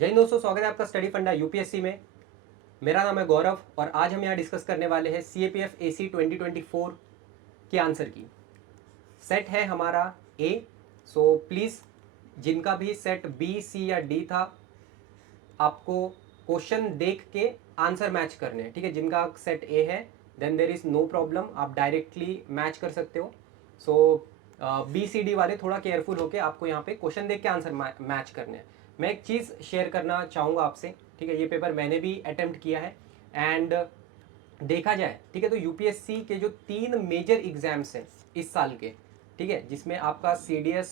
जय हिंद दोस्तों, स्वागत है आपका स्टडी फंडा यूपीएससी में। मेरा नाम है गौरव और आज हम यहाँ डिस्कस करने वाले हैं सीएपीएफ एसी 2024 के आंसर की। सेट है हमारा ए, सो प्लीज़ जिनका भी सेट बी सी या डी था आपको क्वेश्चन देख के आंसर मैच करने हैं, ठीक है। जिनका सेट ए है then there is no problem, आप डायरेक्टली मैच कर सकते हो। सो बी सी डी वाले थोड़ा केयरफुल होके आपको यहाँ पे क्वेश्चन देख के आंसर मैच करने हैं। मैं एक चीज़ शेयर करना चाहूँगा आपसे, ठीक है। ये पेपर मैंने भी अटेम्प्ट किया है एंड देखा जाए, ठीक है, तो यूपीएससी के जो 3 मेजर एग्जाम्स हैं इस साल के, ठीक है, जिसमें आपका CDS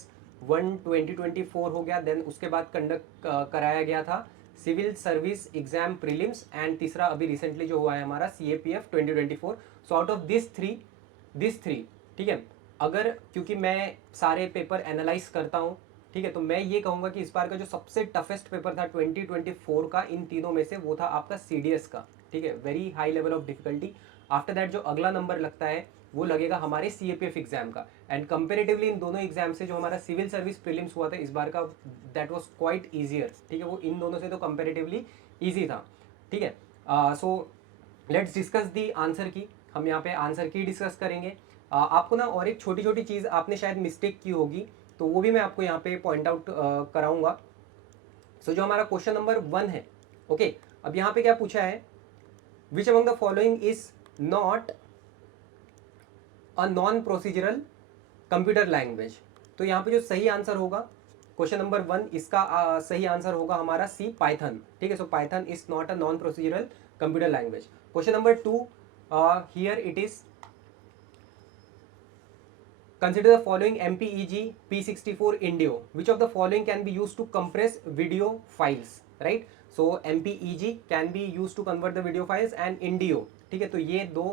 1 2024 हो गया, देन उसके बाद कंडक्ट कराया गया था civil service exam prelims and तीसरा अभी रिसेंटली जो हुआ है हमारा CAPF 2024। So out of this three, ठीक है, अगर क्योंकि मैं सारे पेपर एनालाइज करता हूँ, ठीक है, तो मैं ये कहूँगा कि इस बार का जो सबसे टफेस्ट पेपर था 2024 का इन तीनों में से वो था आपका CDS का, ठीक है, very high level of difficulty. After that जो अगला नंबर लगता है वो लगेगा हमारे CAPF एग्जाम का एंड कंपेरेटिवली इन दोनों एग्जाम से जो हमारा सिविल सर्विस प्रीलिम्स हुआ था इस बार का दैट वाज क्वाइट ईजियर, ठीक है, वो इन दोनों से तो कंपेरेटिवली ईजी था, ठीक है। So let's discuss the answer की। हम यहाँ पे आंसर की डिस्कस करेंगे। आपको ना और एक छोटी छोटी चीज़ आपने शायद मिस्टेक की होगी तो वो भी मैं आपको यहाँ पे पॉइंट आउट कराऊंगा। सो जो हमारा क्वेश्चन नंबर 1 है, ओके, अब यहाँ पे क्या पूछा है, which among the following is not a non procedural computer language. तो यहाँ पे जो सही आंसर होगा क्वेश्चन नंबर 1 इसका सही आंसर होगा हमारा सी, पाइथन, ठीक है। सो Python is not a non procedural computer language. Question number 2, here it is consider the following MPEG P64 Indio. Which of the following can be used to compress video files, right? So MPEG can be used to convert the video files and Indio, ठीक है, तो ये दो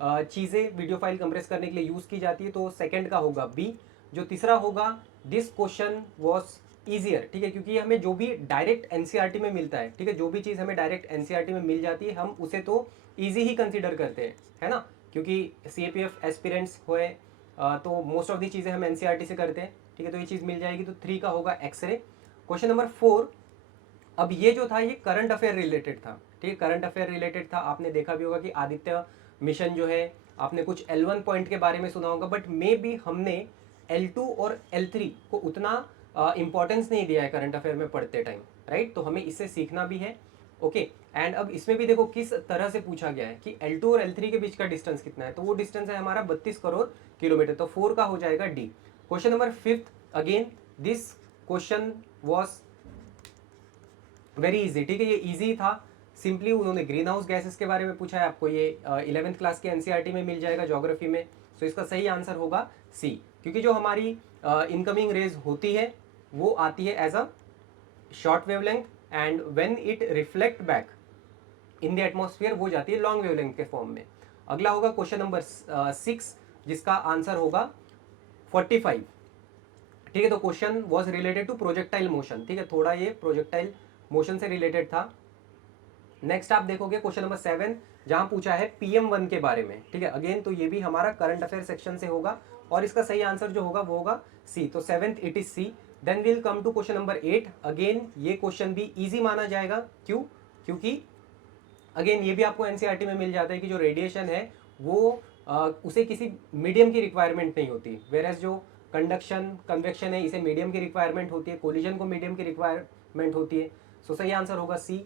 चीज़ें video file compress करने के लिए use की जाती है। तो सेकंड का होगा बी। जो तीसरा होगा दिस क्वेश्चन वॉज ईजियर, ठीक है, क्योंकि हमें जो भी डायरेक्ट एनसीईआरटी में मिलता है, ठीक है, जो भी चीज़ हमें डायरेक्ट एनसीईआरटी में मिल जाती है हम उसे तो ईजी ही कंसिडर करते हैं, है ना, क्योंकि CAPF एस्पिरेंट्स हुए तो मोस्ट ऑफ दी चीज़ें हम एनसीईआरटी से करते हैं, ठीक है, तो ये चीज़ मिल जाएगी। तो 3 का होगा एक्सरे। क्वेश्चन नंबर 4, अब ये जो था ये करंट अफेयर रिलेटेड था, ठीक है, करंट अफेयर रिलेटेड था। आपने देखा भी होगा कि आदित्य मिशन जो है, आपने कुछ L1 पॉइंट के बारे में सुना होगा, बट मे बी हमने L2 और L3 को उतना इंपॉर्टेंस नहीं दिया है करंट अफेयर में पढ़ते टाइम, राइट। तो हमें इससे सीखना भी है, ओके। एंड अब इसमें भी देखो किस तरह से पूछा गया है कि L2 और L3 के बीच का डिस्टेंस कितना है, तो वो डिस्टेंस है हमारा 32 करोड़ किलोमीटर। तो 4 का हो जाएगा D. Question number 5, again this question was very easy, ठीक है, ये इजी था। सिंपली उन्होंने ग्रीन हाउस गैसेस के बारे में पूछा है, आपको ये 11th क्लास के एनसीईआरटी में मिल जाएगा ज्योग्राफी में। सो इसका सही आंसर होगा सी, क्योंकि जो हमारी इनकमिंग रेज होती है वो आती है as a short wavelength and when it reflect back in the atmosphere वो जाती है लॉन्ग वेवलेंथ के फॉर्म में। अगला होगा क्वेश्चन नंबर 6 जिसका आंसर होगा 45, ठीक है। तो question was related to projectile motion, ठीक है, थोड़ा ये प्रोजेक्टाइल मोशन से रिलेटेड था। नेक्स्ट आप देखोगे क्वेश्चन नंबर 7 जहां पूछा है PM1 के बारे में, ठीक है, अगेन तो ये भी हमारा करंट अफेयर सेक्शन से होगा और इसका सही आंसर जो होगा वो होगा सी। तो 7th it is C. Then will come to question number 8। Again ये क्वेश्चन भी इजी माना जाएगा, क्यों, क्योंकि अगेन ये भी आपको एनसीईआरटी में मिल जाता है कि जो रेडिएशन है वो उसे किसी मीडियम की रिक्वायरमेंट नहीं होती, वेरएज जो कंडक्शन कन्वेक्शन है इसे मीडियम की रिक्वायरमेंट होती है, कोलिजन को मीडियम की रिक्वायरमेंट होती है। सो सही आंसर होगा सी।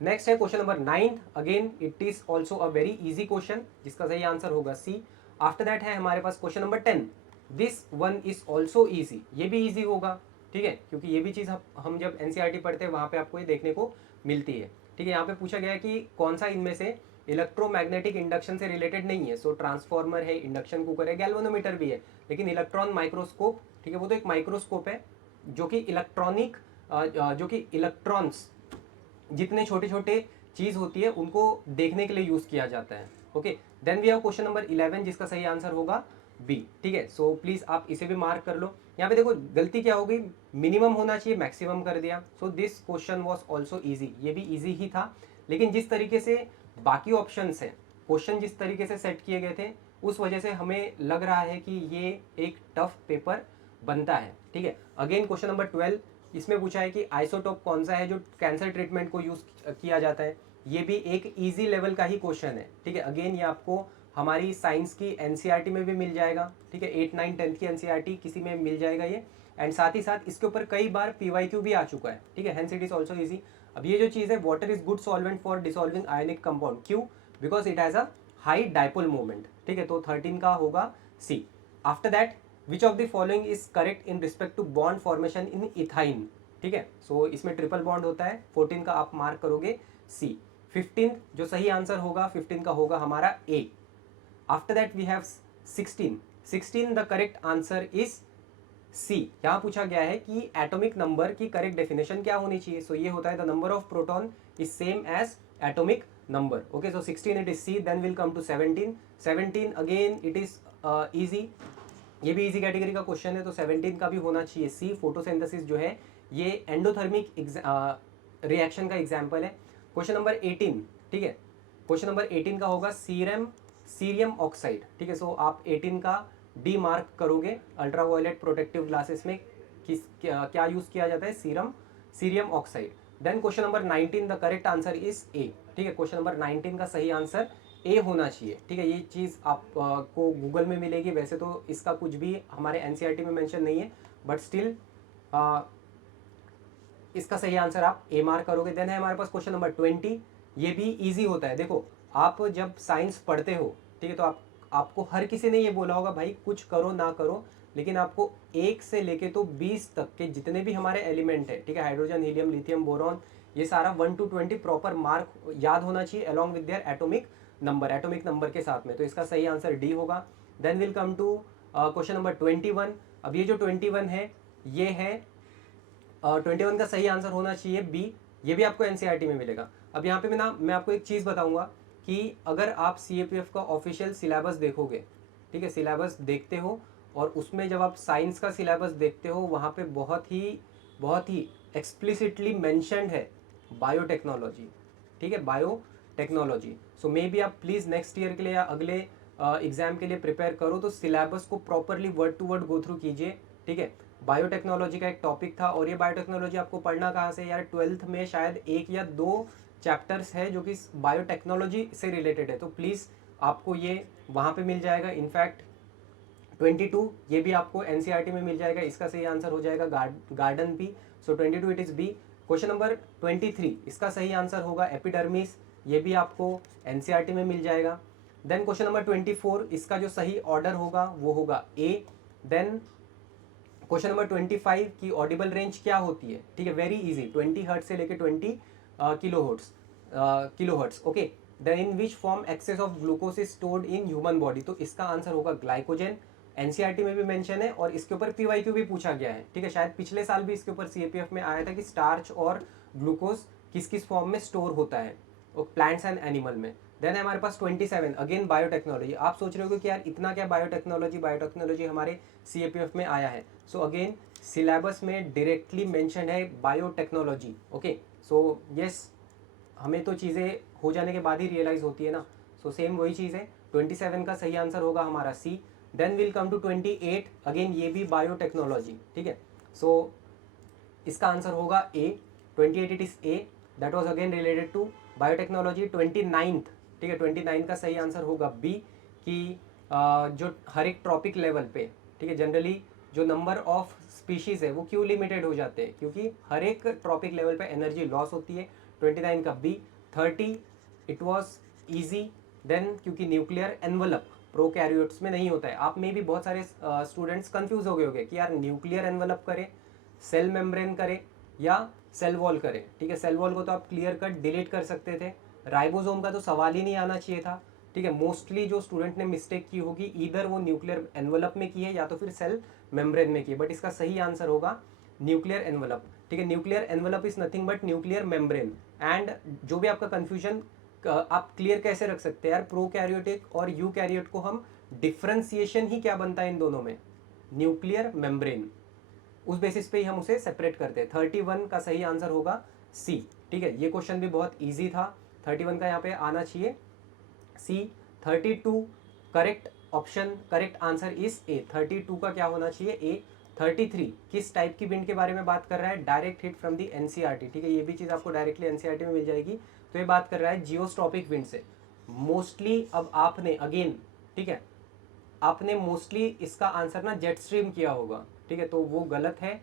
नेक्स्ट है question number 9, again it is also a very easy question जिसका सही आंसर होगा सी। आफ्टर दैट है हमारे पास question number 10, this one is also easy, ये भी ईजी होगा, ठीक है, क्योंकि ये भी चीज़ हम जब एनसीईआरटी पढ़ते हैं वहाँ पे आपको ये देखने को मिलती है, ठीक है। यहाँ पे पूछा गया है कि कौन सा इनमें से इलेक्ट्रोमैग्नेटिक इंडक्शन से रिलेटेड नहीं है। सो ट्रांसफॉर्मर है, इंडक्शन कुकर है, गैल्वेनोमीटर भी है, लेकिन इलेक्ट्रॉन माइक्रोस्कोप, ठीक है, वो तो एक माइक्रोस्कोप है जो कि इलेक्ट्रॉन्स जितने छोटे छोटे चीज़ होती है उनको देखने के लिए यूज़ किया जाता है, okay. Then we have question number 11 जिसका सही आंसर होगा बी, ठीक है। सो प्लीज़ आप इसे भी मार्क कर लो। यहाँ पे देखो गलती क्या हो गई, मिनिमम होना चाहिए मैक्सिमम कर दिया। So this question was also easy, ये भी ईजी ही था, लेकिन जिस तरीके से बाकी ऑप्शंस हैं, क्वेश्चन जिस तरीके से सेट किए गए थे उस वजह से हमें लग रहा है कि ये एक टफ पेपर बनता है, ठीक है। अगेन क्वेश्चन नंबर 12, इसमें पूछा है कि आइसोटोप कौन सा है जो कैंसर ट्रीटमेंट को यूज़ किया जाता है। ये भी एक इजी लेवल का ही क्वेश्चन है, ठीक है। अगेन ये आपको हमारी साइंस की एनसीईआरटी में भी मिल जाएगा, ठीक है। 8, 9, 10 की एनसीईआरटी किसी में मिल जाएगा ये। एंड साथ ही साथ इसके ऊपर कई बार पीवाईक्यू भी आ चुका है, ठीक है। Hence it is also easy. अब ये जो चीज़ है, water is good solvent for dissolving ionic compound, क्यों? Because it has a high dipole moment, ठीक है। तो 13 का होगा C. After that which of the following is correct in respect to bond formation in ethyne, ठीक है। सो इसमें triple bond होता है। 14 का आप मार्क करोगे सी। 15 जो सही आंसर होगा 15 का होगा हमारा A. After that we have 16। 16 the correct answer is C. यहाँ पूछा गया है कि एटॉमिक नंबर की करेक्ट डेफिनेशन क्या होनी चाहिए। सो ये होता है the number of proton is same as atomic number. Okay, so 16 it is C. Then will come to 17। 17 again it is easy, ये भी इजी कैटेगरी का क्वेश्चन है, तो 17 का भी होना चाहिए सी। फोटोसिंथेसिस जो है ये एंडोथर्मिक रिएक्शन का एग्जाम्पल है। क्वेश्चन नंबर 18, ठीक है। क्वेश्चन नंबर 18 का होगा सीरियम ऑक्साइड, ठीक है। सो आप 18 का डी मार्क करोगे। अल्ट्रावायलेट प्रोटेक्टिव ग्लासेस में क्या यूज किया जाता है? Cerium oxide. Then question number 19 the correct answer is A, ठीक है। क्वेश्चन नंबर 19 का सही आंसर ए होना चाहिए, ठीक है। ये चीज़ आप को गूगल में मिलेगी, वैसे तो इसका कुछ भी हमारे एनसीईआरटी में मेंशन नहीं है, बट स्टिल इसका सही आंसर आप ए मार्क करोगे। देन है हमारे पास क्वेश्चन नंबर 20। ये भी इजी होता है। देखो, आप जब साइंस पढ़ते हो, ठीक है, तो आपको हर किसी ने ये बोला होगा भाई कुछ करो ना करो, लेकिन आपको 1 से लेके तो 20 तक के जितने भी हमारे एलिमेंट है, ठीक है, हाइड्रोजन, हीलियम, लिथियम, बोरॉन, ये सारा 1 to 20 प्रॉपर मार्क याद होना चाहिए along with their atomic number के साथ में। तो इसका सही आंसर डी होगा। Then will come to question number 21। अब ये जो 21 है, ये है 21 का सही आंसर होना चाहिए बी। ये भी आपको एनसीईआरटी में मिलेगा। अब यहाँ पे मैं आपको एक चीज़ बताऊंगा कि अगर आप सीएपीएफ का ऑफिशियल सिलेबस देखोगे, ठीक है, सिलेबस देखते हो, और उसमें जब आप साइंस का सिलेबस देखते हो, वहाँ पे बहुत ही एक्सप्लिसिटली मैंशनड है बायोटेक्नोलॉजी, ठीक है, बायोटेक्नोलॉजी। सो मे बी आप प्लीज़ नेक्स्ट ईयर के लिए या अगले एग्जाम के लिए प्रिपेयर करो तो सिलेबस को properly word to word go through कीजिए, ठीक है। बायोटेक्नोलॉजी का एक टॉपिक था, और ये बायोटेक्नोलॉजी आपको पढ़ना कहाँ से यार? 12th में शायद 1 या 2 चैप्टर्स है जो कि बायोटेक्नोलॉजी से रिलेटेड है, तो प्लीज़ आपको ये वहाँ पे मिल जाएगा। इनफैक्ट 22 ये भी आपको एनसीईआरटी में मिल जाएगा। इसका सही आंसर हो जाएगा गार्डन B. So 22 it is B. Question number 23 इसका सही आंसर होगा एपिडर्मिस। ये भी आपको एनसीईआरटी में मिल जाएगा। देन क्वेश्चन नंबर 24 इसका जो सही ऑर्डर होगा वो होगा ए। देन क्वेश्चन नंबर 25 की ऑडिबल रेंज क्या होती है? ठीक है, वेरी इजी, 20 हर्ट्ज से लेके 20 kilo hertz. Okay, then in which form excess of glucose is stored in human body? तो इसका आंसर होगा ग्लाइकोजन। एनसीईआरटी में भी मेंशन है, और इसके ऊपर पीवाईक्यू भी पूछा गया है, ठीक है। शायद पिछले साल भी इसके ऊपर सीएपीएफ में आया था कि स्टार्च और ग्लूकोज किस किस फॉर्म में स्टोर होता है प्लांट्स एंड एनिमल में। देन है हमारे पास 27 अगेन बायोटेक्नोलॉजी। आप सोच रहे हो कि यार इतना क्या बायोटेक्नोलॉजी हमारे सीएपीएफ में आया है। सो अगेन सिलेबस में डायरेक्टली मेंशन है बायोटेक्नोलॉजी। ओके, सो यस, हमें तो चीज़ें हो जाने के बाद ही रियलाइज़ होती है ना। सो सेम वही चीज़ है। 27 का सही आंसर होगा हमारा C. Then will come to 28 again, ये भी बायोटेक्नोलॉजी, ठीक है। सो इसका आंसर होगा A. 28 it is A, that was again related to biotechnology. 29th, ठीक है, 29 का सही आंसर होगा बी, कि जो हर एक ट्रॉपिक लेवल पे, ठीक है, जनरली जो नंबर ऑफ स्पीशीज़ है वो क्यों लिमिटेड हो जाते हैं? क्योंकि हर एक ट्रॉपिक लेवल पे एनर्जी लॉस होती है। 29 का B. 30 it was easy. Then क्योंकि न्यूक्लियर एनवलप प्रोकैरियोट्स में नहीं होता है। आप में भी बहुत सारे स्टूडेंट्स कंफ्यूज हो गए होंगे कि यार न्यूक्लियर एनवलप करे, सेल मेम्ब्रेन करे, या सेल वॉल करे, ठीक है। सेल वॉल को तो आप क्लियर कट डिलीट कर सकते थे, राइबोसोम का तो सवाल ही नहीं आना चाहिए था, ठीक है। मोस्टली जो स्टूडेंट ने मिस्टेक की होगी ईदर वो न्यूक्लियर एनवलप में की है या तो फिर सेल मेम्ब्रेन में की है, बट इसका सही आंसर होगा न्यूक्लियर एनवलप, ठीक है। Nuclear envelope is nothing but nuclear membrane. And जो भी आपका कंफ्यूजन आप क्लियर कैसे रख सकते हैं यार? प्रोकैरियोटिक और यूकैरियोट को हम डिफ्रेंसिएशन ही क्या बनता है इन दोनों में? न्यूक्लियर मेम्ब्रेन, उस बेसिस पे ही हम उसे सेपरेट करते हैं। 31 का सही आंसर होगा सी, ठीक है। ये क्वेश्चन भी बहुत इजी था। 31 का यहाँ पे आना चाहिए सी। 32 correct option, correct answer is ए। 32 का क्या होना चाहिए? ए। 33 किस टाइप की विंड के बारे में बात कर रहा है, direct hit from the NCERT, ठीक है, ये भी चीज़ आपको डायरेक्टली एनसीईआरटी में मिल जाएगी। तो ये बात कर रहा है जियोस्ट्रॉपिक विंड से मोस्टली। अब आपने अगेन, ठीक है, आपने मोस्टली इसका आंसर ना जेट स्ट्रीम किया होगा, ठीक है, तो वो गलत है,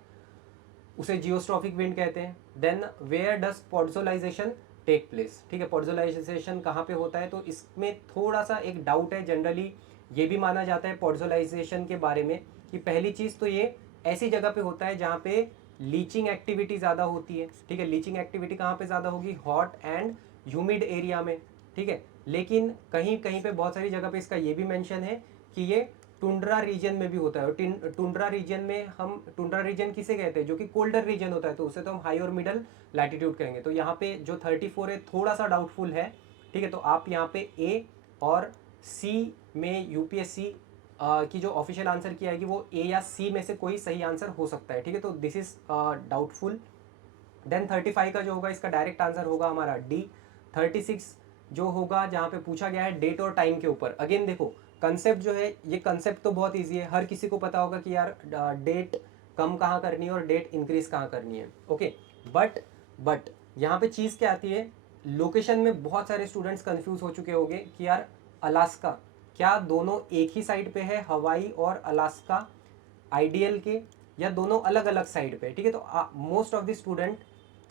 उसे जियोस्ट्रॉपिक विंड कहते हैं। Then where does podzolization take place, ठीक है, पॉड्सोलाइजेशन कहाँ पे होता है, तो इसमें थोड़ा सा एक डाउट है। जनरली ये भी माना जाता है पॉड्सोलाइजेशन के बारे में कि पहली चीज़ तो ये ऐसी जगह पे होता है जहाँ पे लीचिंग एक्टिविटी ज़्यादा होती है, ठीक है, लीचिंग एक्टिविटी कहाँ पे ज़्यादा होगी, हॉट एंड ह्यूमिड एरिया में, ठीक है। लेकिन कहीं कहीं पे बहुत सारी जगह पे इसका ये भी मेंशन है कि ये टुंड्रा रीजन में भी होता है। और टुंड्रा रीजन में हम, टुंड्रा रीजन किसे कहते हैं, जो कि कोल्डर रीजन होता है, तो उसे तो हम हाई और मिडल लैटिट्यूड कहेंगे। तो यहाँ पे जो 34 है थोड़ा सा डाउटफुल है, ठीक है, तो आप यहाँ पे ए और सी में यूपीएससी की जो ऑफिशियल आंसर की आएगी वो ए या सी में से कोई सही आंसर हो सकता है, ठीक है, तो दिस इज डाउटफुल। देन 35 का जो होगा इसका डायरेक्ट आंसर होगा हमारा डी। 36 जो होगा जहाँ पे पूछा गया है डेट और टाइम के ऊपर, अगेन देखो कंसेप्ट जो है, ये कंसेप्ट तो बहुत ईजी है, हर किसी को पता होगा कि यार डेट कम कहाँ करनी है और डेट इंक्रीज कहाँ करनी है, ओके। बट यहाँ पे चीज़ क्या आती है, लोकेशन में बहुत सारे स्टूडेंट्स कंफ्यूज हो चुके होंगे कि यार अलास्का, क्या दोनों एक ही साइड पे है, हवाई और अलास्का आइडियल के, या दोनों अलग अलग साइड पे, ठीक है। तो मोस्ट ऑफ द स्टूडेंट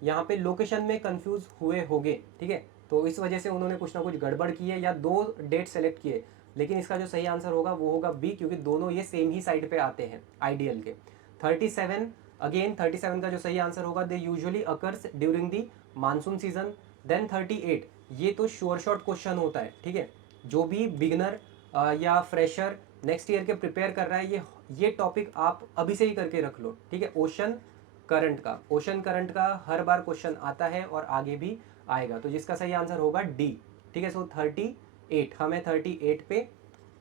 यहाँ पे लोकेशन में कंफ्यूज हुए होंगे, ठीक है, तो इस वजह से उन्होंने कुछ ना कुछ गड़बड़ की है या दो डेट सेलेक्ट किए। लेकिन इसका जो सही आंसर होगा वो होगा बी, क्योंकि दोनों ये सेम ही साइड पे आते हैं आइडियल के। 37, अगेन 37 का जो सही आंसर होगा, they usually occurs during the monsoon season. Then 38, ये तो श्योर शॉर्ट क्वेश्चन होता है, ठीक है, जो भी बिगनर या फ्रेशर नेक्स्ट ईयर के प्रिपेयर कर रहा है, ये टॉपिक आप अभी से ही करके रख लो, ठीक है। ओशन करंट का हर बार क्वेश्चन आता है और आगे भी आएगा, तो जिसका सही आंसर होगा डी, ठीक है। सो 38, हमें 38 पे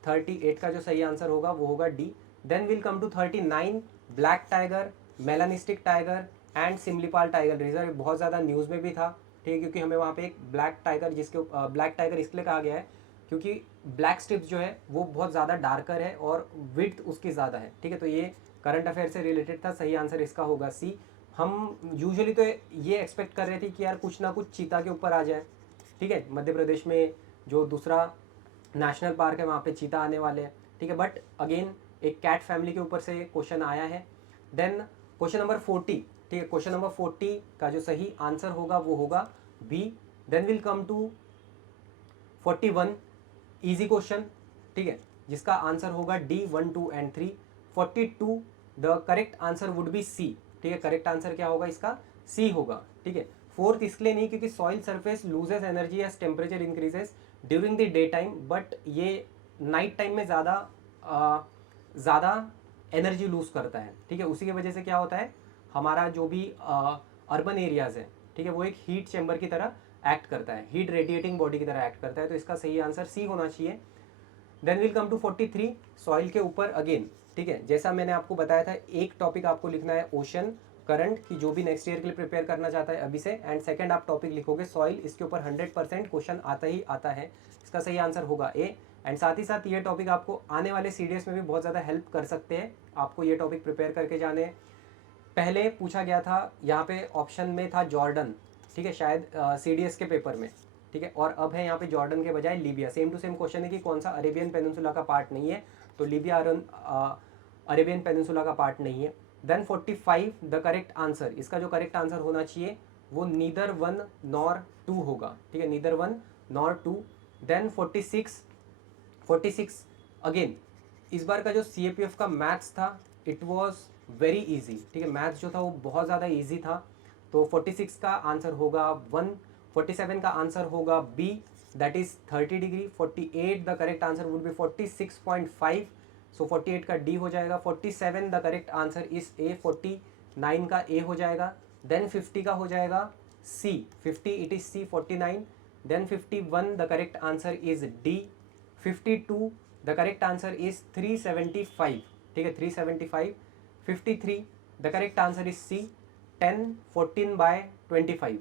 38 का जो सही आंसर होगा वो होगा D. Then will come to 39, black tiger, melanistic tiger and Similipal tiger reserve, बहुत ज़्यादा न्यूज़ में भी था, ठीक है, क्योंकि हमें वहाँ पे एक ब्लैक टाइगर, जिसके ब्लैक टाइगर इसलिए कहा गया है क्योंकि ब्लैक स्ट्रिप्स जो है वो बहुत ज़्यादा डार्कर है और विड्थ उसकी ज़्यादा है, ठीक है, तो ये करंट अफेयर से रिलेटेड था, सही आंसर इसका होगा सी। हम यूजुअली तो ये एक्सपेक्ट कर रहे थे कि यार कुछ ना कुछ चीता के ऊपर आ जाए, ठीक है, मध्य प्रदेश में जो दूसरा नेशनल पार्क है वहाँ पे चीता आने वाले हैं, ठीक है, बट अगेन एक कैट फैमिली के ऊपर से क्वेश्चन आया है। देन क्वेश्चन नंबर 40, ठीक है, क्वेश्चन नंबर 40 का जो सही आंसर होगा वो होगा B. Then will come to 41, easy question, ठीक है, जिसका आंसर होगा D 1, 2 and 3। 42, the correct answer would be C, ठीक है, करेक्ट आंसर क्या होगा इसका, सी होगा, ठीक है। फोर्थ इसलिए नहीं क्योंकि soil surface looses energy as temperature increases during the day time, but ये नाइट टाइम में ज़्यादा एनर्जी लूज करता है, ठीक है, उसी की वजह से क्या होता है, हमारा जो भी अर्बन एरियाज है, ठीक है, वो एक हीट चैम्बर की तरह एक्ट करता है, हीट रेडिएटिंग बॉडी की तरह एक्ट करता है, तो इसका सही आंसर सी होना चाहिए। Then will come to 43, soil के ऊपर अगेन, ठीक है, जैसा मैंने आपको बताया था एक टॉपिक आपको लिखना है ओशन करंट की, जो भी नेक्स्ट ईयर के लिए प्रिपेयर करना चाहता है अभी से, एंड सेकंड आप टॉपिक लिखोगे सॉइल, इसके ऊपर 100% क्वेश्चन आता ही आता है, इसका सही आंसर होगा ए। एंड साथ ही साथ ये टॉपिक आपको आने वाले सीडीएस में भी बहुत ज़्यादा हेल्प कर सकते हैं, आपको ये टॉपिक प्रिपेयर करके जाने। पहले पूछा गया था यहाँ पे ऑप्शन में था जॉर्डन, ठीक है, शायद सीडीएस के पेपर में, ठीक है, और अब है यहाँ पे जॉर्डन के बजाय Libya. Same to same question है कि कौन सा अरेबियन पेनिनसुला का पार्ट नहीं है, तो लीबिया अरेबियन पेनिनसुला का पार्ट नहीं है। देन 45, द करेक्ट आंसर, इसका जो करेक्ट आंसर होना चाहिए वो नीदर 1 नॉर 2 होगा, ठीक है, नीदर 1 नॉर 2। देन 46 अगेन, इस बार का जो CAPF का मैथ्स था इट वॉज वेरी इजी, ठीक है, मैथ्स जो था वो बहुत ज़्यादा इजी था, तो 46 का आंसर होगा 1। 47 का आंसर होगा B, that is 30 degree. 48, the correct answer would be 46.5, सो 48 का डी हो जाएगा। 47, the correct answer is A. 49 का ए हो जाएगा। देन 50 का हो जाएगा C, 50 it is C. 49, then 51, the correct answer is D. 52, the correct answer is 375, ठीक है, 375। 53, the correct answer is C, 10, 14 by 25।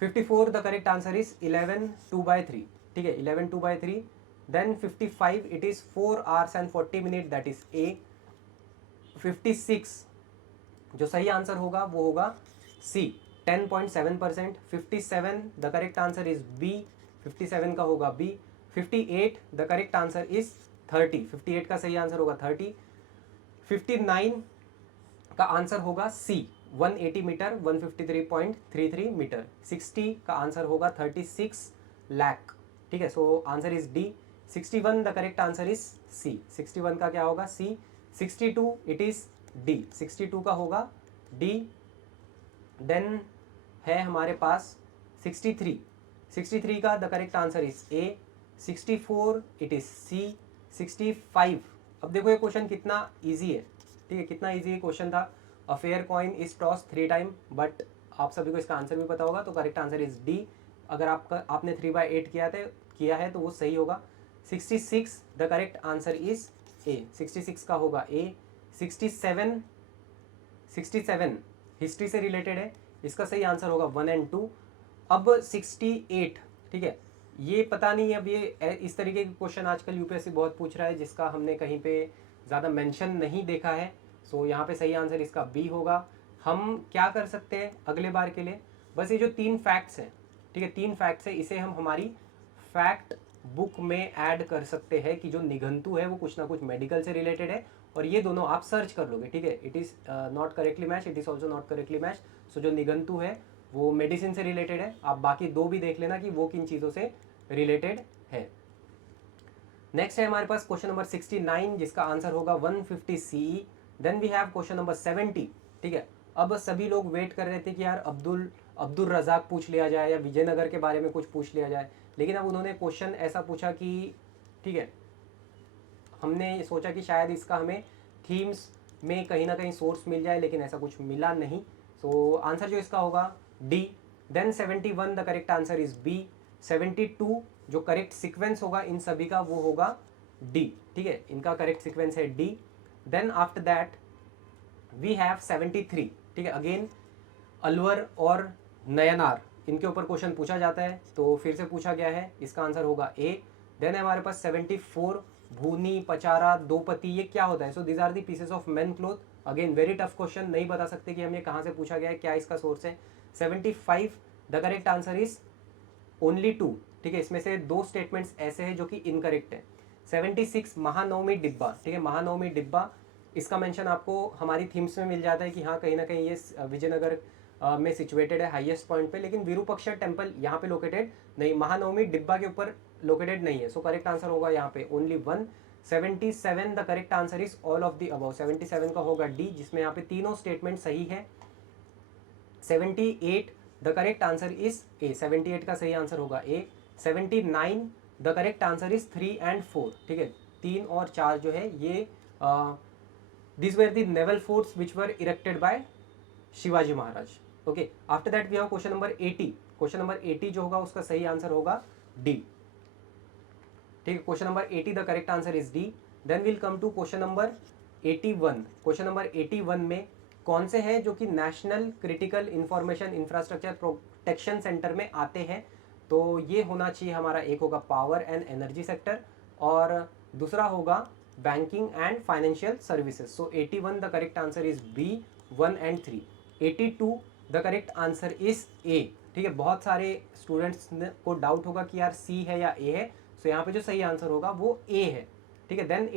54, the correct answer is 11, 2 by 3, ठीक है, 11, 2 by 3। Then 55, it is 4 hours and 40 minutes, that is A. 56 जो सही answer होगा वो होगा सी 10.7%। 57 the correct answer is B, 57 का होगा B. 58 the correct answer is 30, 58 का सही आंसर होगा 30। 59 का आंसर होगा सी 180 मीटर 153.33 मीटर। 60 का आंसर होगा 36 लाख, ठीक है, so answer is D. 61 the correct answer is C, 61 का क्या होगा सी। 62 इट इज डी, 62 का होगा डी। देन है हमारे पास 63, 63 का the correct answer is A. 64 it is C. 65, अब देखो ये क्वेश्चन कितना इजी है, ठीक है, कितना इजी क्वेश्चन था। A fair coin is toss 3 time, but आप सभी को इसका आंसर भी पता होगा, तो करेक्ट आंसर इज डी। अगर आपने 3/8 किया है तो वो सही होगा। 66 द करेक्ट आंसर इज ए, 66 का होगा ए। 67 हिस्ट्री से रिलेटेड है, इसका सही आंसर होगा 1 और 2। अब 68, ठीक है, ये पता नहीं, अब ये इस तरीके के क्वेश्चन आजकल यूपीएससी बहुत पूछ रहा है जिसका हमने कहीं पे ज़्यादा मेंशन नहीं देखा है, सो यहाँ पे सही आंसर इसका बी होगा। हम क्या कर सकते हैं अगले बार के लिए, बस ये जो 3 फैक्ट्स हैं, ठीक है, 3 फैक्ट्स है, इसे हम हमारी फैक्ट बुक में ऐड कर सकते हैं कि जो निघंटू है वो कुछ ना कुछ मेडिकल से रिलेटेड है, और ये दोनों आप सर्च कर लोगे, ठीक है। It is not correctly match, it is also not correctly match. So जो निघंटू है वो मेडिसिन से रिलेटेड है, आप बाकी 2 भी देख लेना कि वो किन चीज़ों से रिलेटेड है। नेक्स्ट है हमारे पास क्वेश्चन नंबर 69 जिसका आंसर होगा 150 CE। Then we have question number 70, ठीक है। अब सभी लोग वेट कर रहे थे कि यार अब्दुल रज़ाक पूछ लिया जाए या विजयनगर के बारे में कुछ पूछ लिया जाए, लेकिन अब उन्होंने क्वेश्चन ऐसा पूछा कि, ठीक है, हमने सोचा कि शायद इसका हमें थीम्स में कहीं ना कहीं सोर्स मिल जाए, लेकिन ऐसा कुछ मिला नहीं। सो आंसर जो इसका होगा D. Then 71 the correct answer is B. 72 जो करेक्ट सीक्वेंस होगा इन सभी का वो होगा डी, ठीक है, इनका करेक्ट सीक्वेंस है D. Then after that we have 73, ठीक है, अगेन अलवर और नयनार इनके ऊपर क्वेश्चन पूछा जाता है, तो फिर से पूछा गया है, इसका आंसर होगा ए। देन है हमारे पास 74 भूनी, पचारा, दोपति, ये क्या होता है? So these are the pieces of men cloth. Again very tough question, नहीं बता सकते कि हमें कहाँ से पूछा गया है, क्या इसका सोर्स है। 75 the correct answer is only 2, ठीक है, इसमें से 2 स्टेटमेंट्स ऐसे हैं जो कि इनकरेक्ट है। 76 महानवमी डिब्बा, ठीक है, महानवमी डिब्बा, इसका मेंशन आपको हमारी थीम्स में मिल जाता है कि हाँ कहीं ना कहीं ये विजयनगर में सिचुएटेड है हाईएस्ट पॉइंट पे, लेकिन विरूपाक्ष टेम्पल यहाँ पे लोकेटेड नहीं, महानवमी डिब्बा के ऊपर लोकेटेड नहीं है। सो करेक्ट आंसर होगा यहाँ पे only 1। 77 the correct answer is all of the above, 77 का होगा डी, जिसमें यहाँ पे तीनों स्टेटमेंट सही है। 78 द करेक्ट आंसर इज ए, 78 का सही आंसर होगा ए। 79 द करेक्ट आंसर इज 3 और 4, ठीक है, 3 और 4 जो है ये these were the naval forts which were erected by Shivaji Maharaj. Okay, after that we have question number 80। Question number 80 जो होगा उसका सही आंसर होगा डी, ठीक है, question number 80 the correct answer is D. Then will come to question number 81। Question number 81 में कौन से हैं जो कि national critical information infrastructure protection centre में आते हैं? तो ये होना चाहिए हमारा, एक होगा पावर एंड एनर्जी सेक्टर और दूसरा होगा banking and financial services. So 81 the correct answer is B, 1 और 3। 82 the correct answer is A, ठीक है, बहुत सारे स्टूडेंट्स को डाउट होगा कि यार सी है या ए है, सो यहाँ पे जो सही आंसर होगा वो ए है, ठीक है। देन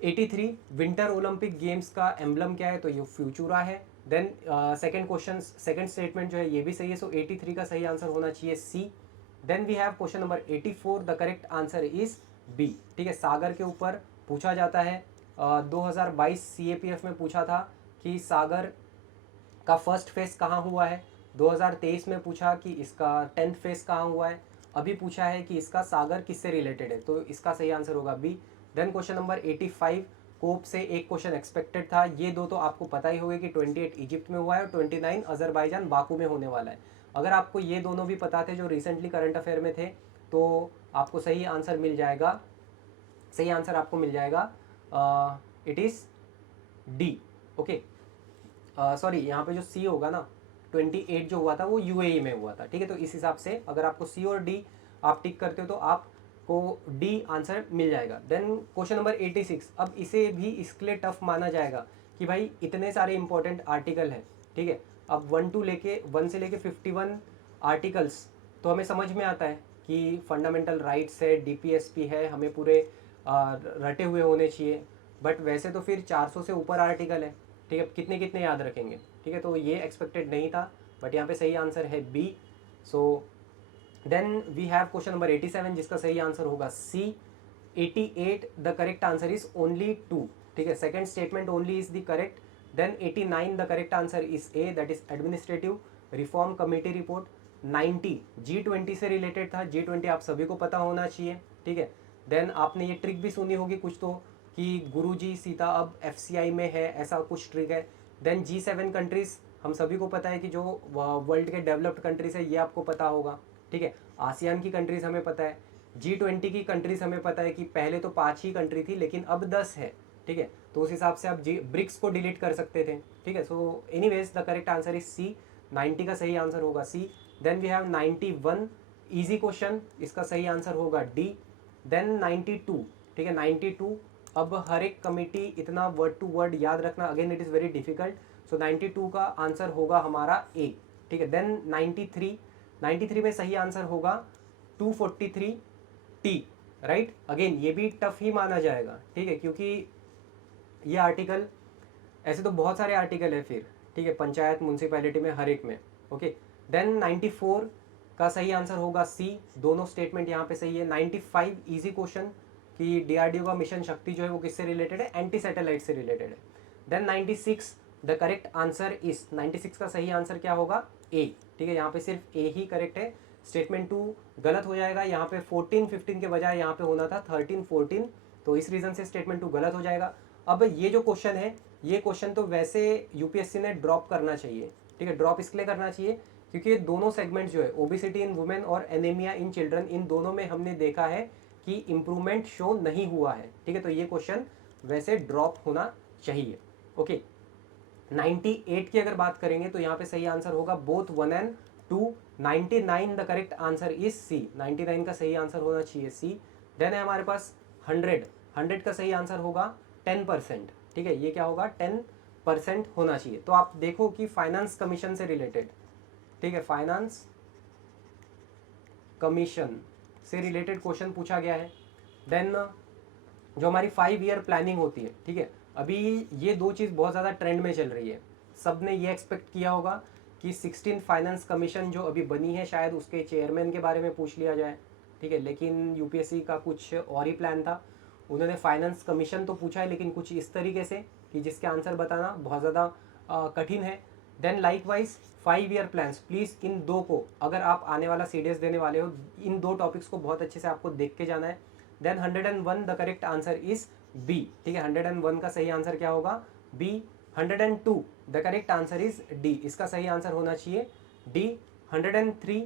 83 विंटर ओलंपिक गेम्स का एम्बलम क्या है? तो ये फ्यूचुरा है। Then second question, second statement जो है ये भी सही है, सो 83 का सही आंसर होना चाहिए C. Then we have question number 84 the correct answer is B, ठीक है, सागर के ऊपर पूछा जाता है। 2022 CAPF में पूछा था कि सागर का फर्स्ट फेस कहाँ हुआ है। 2023 में पूछा कि इसका 10th फेस कहाँ हुआ है। अभी पूछा है कि इसका सागर किससे रिलेटेड है, तो इसका सही आंसर होगा बी। देन क्वेश्चन नंबर 85 कोप से एक क्वेश्चन एक्सपेक्टेड था। ये दो तो आपको पता ही होगा कि 28 इजिप्ट में हुआ है और 29 अजरबैजान बाकू में होने वाला है। अगर आपको ये दोनों भी पता थे जो रिसेंटली करंट अफेयर में थे, तो आपको सही आंसर मिल जाएगा, सही आंसर आपको मिल जाएगा, it is D. Okay, sorry, यहाँ पे जो सी होगा ना, 28 जो हुआ था वो UAE में हुआ था, ठीक है। तो इस हिसाब से अगर आपको सी और डी आप टिक करते हो तो आप को डी आंसर मिल जाएगा। देन क्वेश्चन नंबर 86, अब इसे भी इसके लिए टफ माना जाएगा कि भाई इतने सारे इंपॉर्टेंट आर्टिकल हैं, ठीक है। अब 1 से लेके 51 आर्टिकल्स, तो हमें समझ में आता है कि फंडामेंटल राइट्स है, डीपीएसपी है, हमें पूरे रटे हुए होने चाहिए। बट वैसे तो फिर 400 से ऊपर आर्टिकल है, ठीक है, कितने कितने याद रखेंगे, ठीक है। तो ये एक्सपेक्टेड नहीं था, बट यहाँ पे सही आंसर है B. So then we have question number 87 जिसका सही आंसर होगा C. 88 the correct answer is only 2, ठीक है, second statement only is the correct. Then 89 the correct answer is A, that is administrative reform committee report. 90 G20 से related था, G20 आप सभी को पता होना चाहिए, ठीक है। देन आपने ये ट्रिक भी सुनी होगी कुछ तो, कि गुरुजी सीता अब FCI में है, ऐसा कुछ ट्रिक है। देन G7 कंट्रीज, हम सभी को पता है कि जो वर्ल्ड के डेवलप्ड कंट्रीज है ये आपको पता होगा, ठीक है। आसियान की कंट्रीज हमें पता है। G20 की कंट्रीज हमें पता है कि पहले तो 5 ही कंट्री थी लेकिन अब 10 है, ठीक है। तो उस हिसाब से आप ब्रिक्स को डिलीट कर सकते थे, ठीक है। So anyways the correct answer is C, 90 का सही आंसर होगा C. Then we have 91, easy question, इसका सही आंसर होगा डी। देन 92, ठीक है, 92, अब हर एक कमिटी इतना वर्ड टू वर्ड याद रखना again it is very difficult. So 92 का आंसर होगा हमारा ए, ठीक है। देन 93 में सही आंसर होगा 243 टी, राइट। अगेन ये भी टफ ही माना जाएगा, ठीक है, क्योंकि ये आर्टिकल, ऐसे तो बहुत सारे आर्टिकल है फिर, ठीक है, पंचायत म्यूनसिपैलिटी में हर एक में, ओके। देन 94 का सही आंसर होगा सी, दोनों स्टेटमेंट यहाँ पे सही है। 95 इजी क्वेश्चन कि DRDO का मिशन शक्ति जो है वो किससे रिलेटेड है, एंटी सैटेलाइट से रिलेटेड है। Then 96 the correct answer is, 96 का सही आंसर क्या होगा, ए, ठीक है, यहाँ पे सिर्फ ए ही करेक्ट है। स्टेटमेंट 2 गलत हो जाएगा, यहाँ पे 14-15 के बजाय यहाँ पे होना था 13-14, तो इस रीज़न से स्टेटमेंट 2 गलत हो जाएगा। अब ये जो क्वेश्चन है, ये क्वेश्चन तो वैसे यूपीएससी ने ड्रॉप करना चाहिए, ठीक है। ड्रॉप इसलिए करना चाहिए क्योंकि ये दोनों सेगमेंट जो है, ओबेसिटी इन वुमेन और एनीमिया इन चिल्ड्रन, इन दोनों में हमने देखा है कि इंप्रूवमेंट शो नहीं हुआ है, ठीक है। तो ये क्वेश्चन वैसे ड्रॉप होना चाहिए, ओके। 98 की अगर बात करेंगे तो यहाँ पे सही आंसर होगा both 1 and 2। 99 the correct answer is C, 99 का सही आंसर होना चाहिए सी। देन है हमारे पास 100 का सही आंसर होगा 10%, ठीक है, ये क्या होगा 10% होना चाहिए। तो आप देखो कि फाइनेंस कमीशन से रिलेटेड, ठीक है, फाइनेंस कमीशन से रिलेटेड क्वेश्चन पूछा गया है। देन जो हमारी 5 ईयर प्लानिंग होती है, ठीक है, अभी ये दो चीज़ बहुत ज़्यादा ट्रेंड में चल रही है। सब ने ये एक्सपेक्ट किया होगा कि 16 फाइनेंस कमीशन जो अभी बनी है शायद उसके चेयरमैन के बारे में पूछ लिया जाए, ठीक है, लेकिन यूपीएससी का कुछ और ही प्लान था। उन्होंने फाइनेंस कमीशन तो पूछा है लेकिन कुछ इस तरीके से कि जिसके आंसर बताना बहुत ज़्यादा कठिन है। Then likewise 5 year plans, please इन दो को, अगर आप आने वाला CDS देने वाले हो, इन दो टॉपिक्स को बहुत अच्छे से आपको देख के जाना है। Then 101 the correct answer is B, ठीक है, 101 का सही आंसर क्या होगा, B. 102 the correct answer is D, इसका सही आंसर होना चाहिए D. 103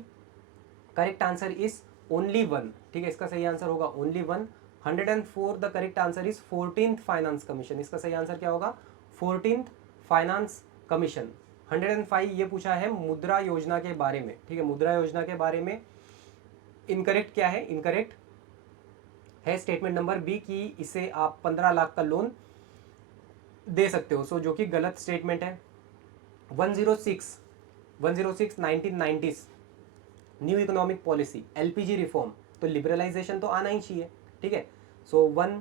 correct answer is only 1, ठीक है, इसका सही आंसर होगा only 1। 104 the correct answer is 14th finance commission, इसका सही आंसर क्या होगा 14th फाइनेंस कमीशन। 105 ये पूछा है मुद्रा योजना के बारे में, ठीक है, मुद्रा योजना के बारे में इनकरेक्ट क्या है, इनकरेक्ट है स्टेटमेंट नंबर बी कि इसे आप 15 लाख का लोन दे सकते हो, सो जो कि गलत स्टेटमेंट है। 106 1990s new economic policy, LPG reform, तो लिबरलाइजेशन तो आना ही चाहिए, ठीक है। सो 1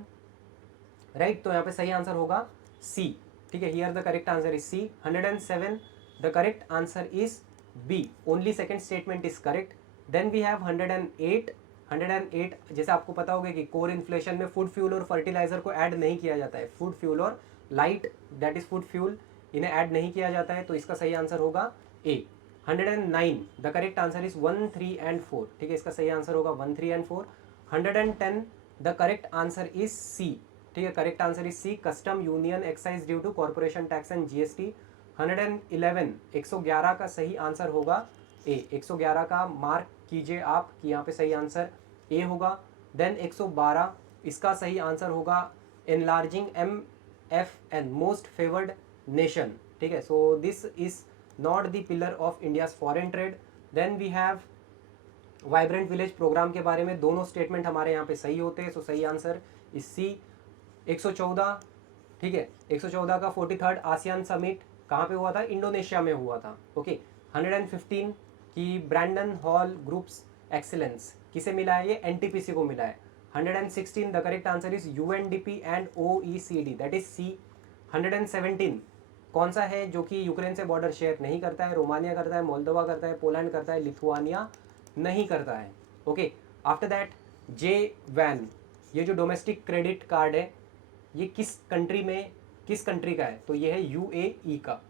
राइट, तो यहाँ पे सही आंसर होगा सी, ठीक है, here the correct answer is C. 107 the correct answer is B, only second statement is correct. Then we have 108 जैसे आपको पता होगा कि कोर इन्फ्लेशन में फूड फ्यूल और फर्टिलाइजर को ऐड नहीं किया जाता है, फूड फ्यूल और light that is food fuel, इन्हें ऐड नहीं किया जाता है, तो इसका सही आंसर होगा A. 109 the correct answer is 1, 3 and 4, ठीक है, इसका सही आंसर होगा 1, 3 and 4। 110 the correct answer is C, ठीक है, correct answer is C, custom union excise due to corporation tax and GST। 111 111 का सही आंसर होगा ए, 111 का मार्क कीजिए आप कि यहाँ पे सही आंसर ए होगा। देन 112 इसका सही आंसर होगा enlarging MFN, most favoured nation, ठीक है, so this is not the pillar of India's foreign trade. Then we have vibrant village programme के बारे में दोनों स्टेटमेंट हमारे यहाँ पे सही होते हैं, सो सही आंसर इस सी। 114, ठीक है, 114 का 43rd आसियान समिट कहाँ पे हुआ था? इंडोनेशिया में हुआ था। ओके, 115 की ब्रैंडन हॉल ग्रुप्स एक्सीलेंस किसे मिला है? ये एनटीपीसी को मिला है। 116 the correct answer is UNDP and OECD, that is C. 117 कौन सा है जो कि यूक्रेन से बॉर्डर शेयर नहीं करता है? रोमानिया करता है, मोल्दोवा करता है, पोलैंड करता है, लिथुआनिया नहीं करता है। ओके, आफ्टर दैट जे वैन, ये जो डोमेस्टिक क्रेडिट कार्ड है ये किस कंट्री में, किस कंट्री का है? तो ये है यूएई का।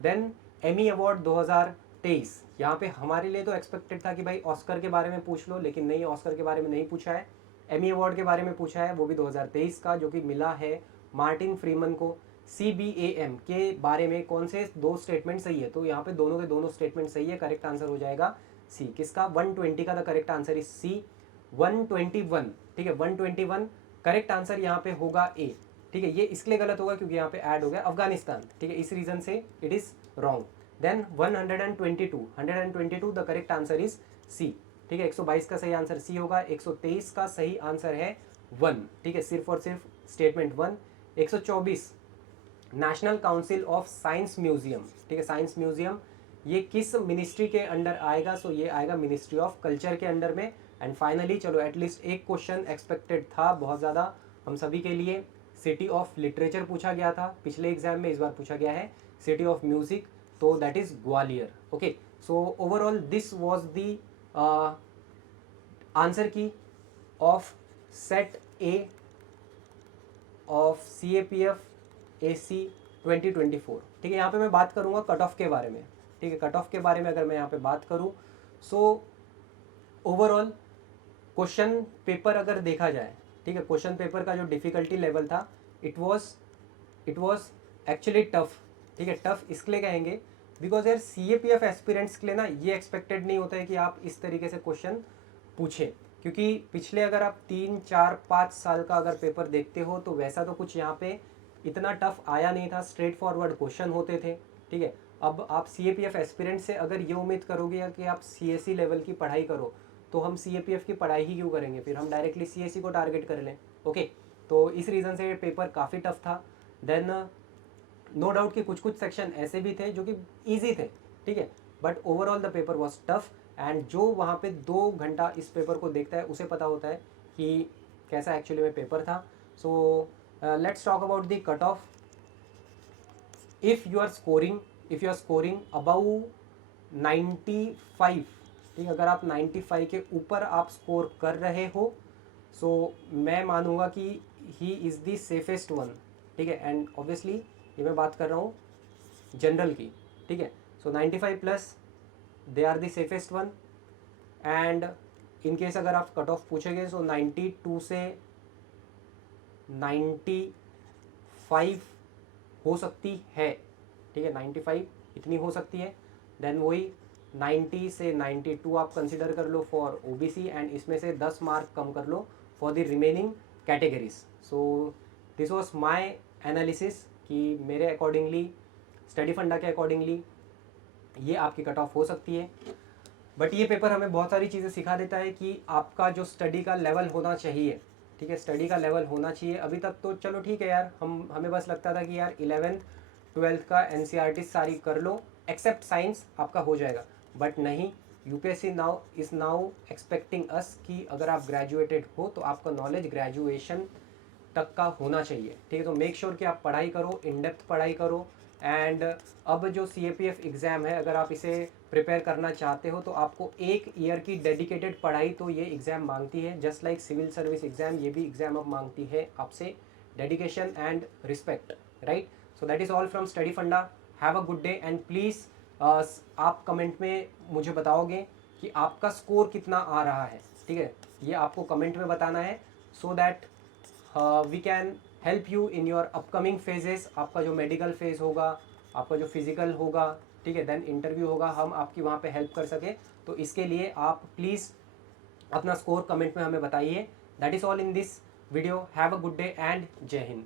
देन एमी अवार्ड 2023, यहाँ पे हमारे लिए तो एक्सपेक्टेड था कि भाई ऑस्कर के बारे में पूछ लो, लेकिन नहीं, ऑस्कर के बारे में नहीं पूछा है, एमी अवार्ड के बारे में पूछा है, वो भी 2023 का, जो कि मिला है मार्टिन फ्रीमन को। CBAM के बारे में कौन से दो स्टेटमेंट सही है? तो यहाँ पे दोनों के दोनों स्टेटमेंट सही है, करेक्ट आंसर हो जाएगा सी। किसका? 120 का the correct answer is C. 121, ठीक है, 121 करेक्ट आंसर यहाँ पे होगा ए, ठीक है। ये इसलिए गलत होगा क्योंकि यहाँ पे ऐड हो गया अफगानिस्तान, ठीक है, इस रीजन से it is wrong. Then 122 the correct answer is C, ठीक है। 122 का सही आंसर सी होगा। 123 का सही आंसर है 1, ठीक है, सिर्फ और सिर्फ statement 1। 124 national council of science museum, ठीक है, साइंस म्यूजियम ये किस मिनिस्ट्री के अंडर आएगा? सो ये आएगा मिनिस्ट्री ऑफ कल्चर के अंडर में। एंड फाइनली चलो एटलीस्ट एक क्वेश्चन एक्सपेक्टेड था बहुत ज़्यादा हम सभी के लिए, सिटी ऑफ लिटरेचर पूछा गया था पिछले एग्जाम में, इस बार पूछा गया है सिटी ऑफ म्यूजिक, तो that is Gwalior. Okay, so overall this was the answer key of set A of CAPF AC 2024, ठीक है। यहाँ पे मैं बात करूँगा कट ऑफ के बारे में, ठीक है। कट ऑफ के बारे में अगर मैं यहाँ पे बात करूँ, सो ओवरऑल क्वेश्चन पेपर अगर देखा जाए, ठीक है, क्वेश्चन पेपर का जो डिफ़िकल्टी लेवल था इट वाज एक्चुअली टफ, ठीक है। टफ इसलिए कहेंगे बिकॉज यार CAPF एस्पिरेंट्स के लिए ना ये एक्सपेक्टेड नहीं होता है कि आप इस तरीके से क्वेश्चन पूछें, क्योंकि पिछले अगर आप 3, 4, 5 साल का अगर पेपर देखते हो तो वैसा तो कुछ यहाँ पे इतना टफ आया नहीं था, स्ट्रेट फॉरवर्ड क्वेश्चन होते थे, ठीक है। अब आप CAPF एस्पिरेंट से अगर ये उम्मीद करोगे कि आप CSE लेवल की पढ़ाई करो तो हम CAPF की पढ़ाई ही क्यों करेंगे? फिर हम डायरेक्टली CSE को टारगेट कर लें। ओके, तो इस रीज़न से पेपर काफ़ी टफ था। देन नो डाउट कि कुछ कुछ सेक्शन ऐसे भी थे जो कि ईजी थे, ठीक है, but overall the paper was tough. And जो वहाँ पे 2 घंटा इस पेपर को देखता है उसे पता होता है कि कैसा एक्चुअली में पेपर था। So let's talk about the cut off. If you are scoring above 95, ठीक, अगर आप 95 के ऊपर आप स्कोर कर रहे हो, सो मैं मानूंगा कि he is the safest one, ठीक है। एंड ऑब्वियसली ये मैं बात कर रहा हूँ जनरल की, ठीक है। So 95 plus they are the safest one. And in case अगर आप कट ऑफ पूछेंगे सो 92 से 95 हो सकती है, ठीक है, 95 इतनी हो सकती है। देन वही 90 से 92 आप कंसिडर कर लो फॉर OBC, एंड इसमें से 10 मार्क कम कर लो for the remaining categories. So this was my analysis कि मेरे अकॉर्डिंगली, स्टडी फंडा के अकॉर्डिंगली ये आपकी कट ऑफ हो सकती है। बट ये पेपर हमें बहुत सारी चीज़ें सिखा देता है कि आपका जो स्टडी का लेवल होना चाहिए, ठीक है, स्टडी का लेवल होना चाहिए। अभी तक तो चलो ठीक है यार, हमें बस लगता था कि यार 11th 12th का NCERT सारी कर लो एक्सेप्ट साइंस आपका हो जाएगा, बट नहीं, UPSC now is now expecting us कि अगर आप ग्रेजुएटेड हो तो आपका नॉलेज ग्रेजुएशन तक का होना चाहिए, ठीक है। तो मेक श्योर कि आप पढ़ाई करो, इन डेप्थ पढ़ाई करो। एंड अब जो CAPF एग्ज़ाम है अगर आप इसे प्रिपेयर करना चाहते हो तो आपको 1 ईयर की डेडिकेटेड पढ़ाई तो ये एग्ज़ाम मांगती है, just like civil service exam, ये भी एग्ज़ाम अब मांगती है आपसे dedication and respect, right. So that is all from Study Funda. Have a good day and please आप कमेंट में मुझे बताओगे कि आपका स्कोर कितना आ रहा है, ठीक है, ये आपको कमेंट में बताना है so that we can help you in your upcoming phases. आपका जो मेडिकल फेज होगा, आपका जो फिजिकल होगा, ठीक है, देन इंटरव्यू होगा, हम आपकी वहाँ पे हेल्प कर सके। तो इसके लिए आप प्लीज़ अपना स्कोर कमेंट में हमें बताइए। That is all in this video. Have a good day and जय हिंद।